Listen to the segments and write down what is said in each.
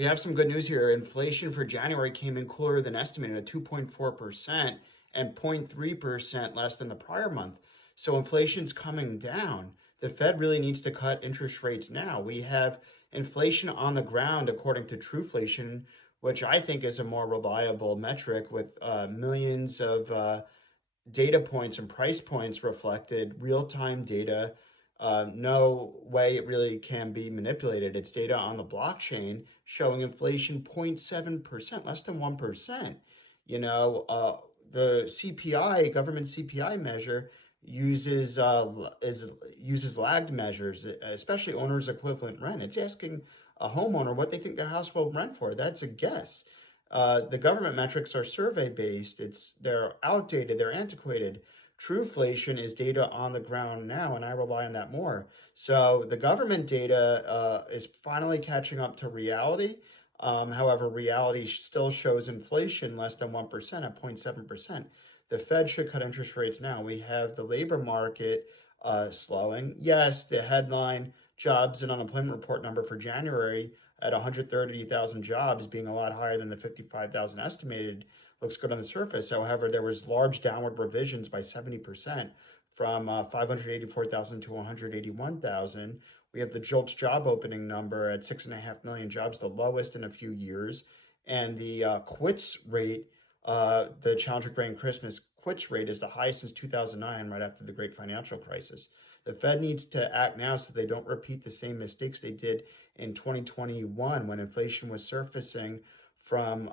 We have some good news here. Inflation for January came in cooler than estimated at 2.4% and 0.3% less than the prior month. So inflation's coming down. The Fed really needs to cut interest rates now. We have inflation on the ground, according to Trueflation, which I think is a more reliable metric with millions of data points and price points reflected, real-time data. No way it really can be manipulated. It's data on the blockchain showing inflation 0.7%, less than 1%. The CPI, government CPI measure, uses lagged measures, especially owner's equivalent rent. It's asking a homeowner what they think their house will rent for. That's a guess. The government metrics are survey based. They're outdated. They're antiquated. Trueflation is data on the ground now, and I rely on that more. So the government data is finally catching up to reality. However, reality still shows inflation less than 1% at 0.7%. The Fed should cut interest rates now. We have the labor market slowing. Yes, the headline jobs and unemployment report number for January at 130,000 jobs being a lot higher than the 55,000 estimated looks good on the surface. However, there was large downward revisions by 70% from 584,000 to 181,000. We have the JOLTS job opening number at 6.5 million jobs, the lowest in a few years. And the quits rate, the Challenger Grain Christmas quits rate is the highest since 2009, right after the great financial crisis. The Fed needs to act now so they don't repeat the same mistakes they did in 2021 when inflation was surfacing from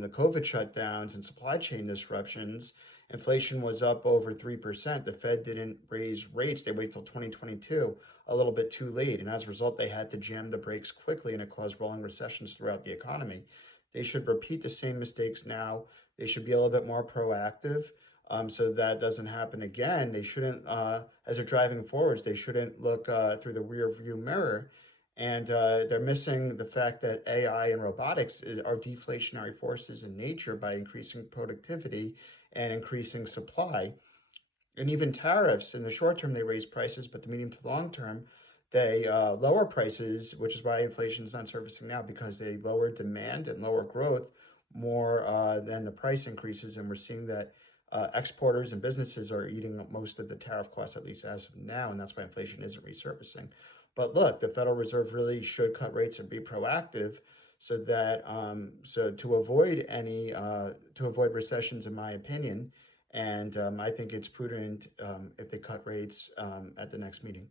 the COVID shutdowns and supply chain disruptions. Inflation was up over 3%. The Fed didn't raise rates. They waited till 2022, a little bit too late. And as a result, they had to jam the brakes quickly, and it caused rolling recessions throughout the economy. They should repeat the same mistakes now. They should be a little bit more proactive so that doesn't happen again. They shouldn't, as they're driving forwards, they shouldn't look through the rear view mirror. And they're missing the fact that AI and robotics are deflationary forces in nature by increasing productivity and increasing supply. And even tariffs, in the short term, they raise prices, but the medium to long term, they lower prices, which is why inflation is not surfacing now, because they lower demand and lower growth more than the price increases. And we're seeing that exporters and businesses are eating most of the tariff costs, at least as of now, and that's why inflation isn't resurfacing. But look, the Federal Reserve really should cut rates and be proactive so that to avoid recessions, in my opinion. And I think it's prudent if they cut rates at the next meeting.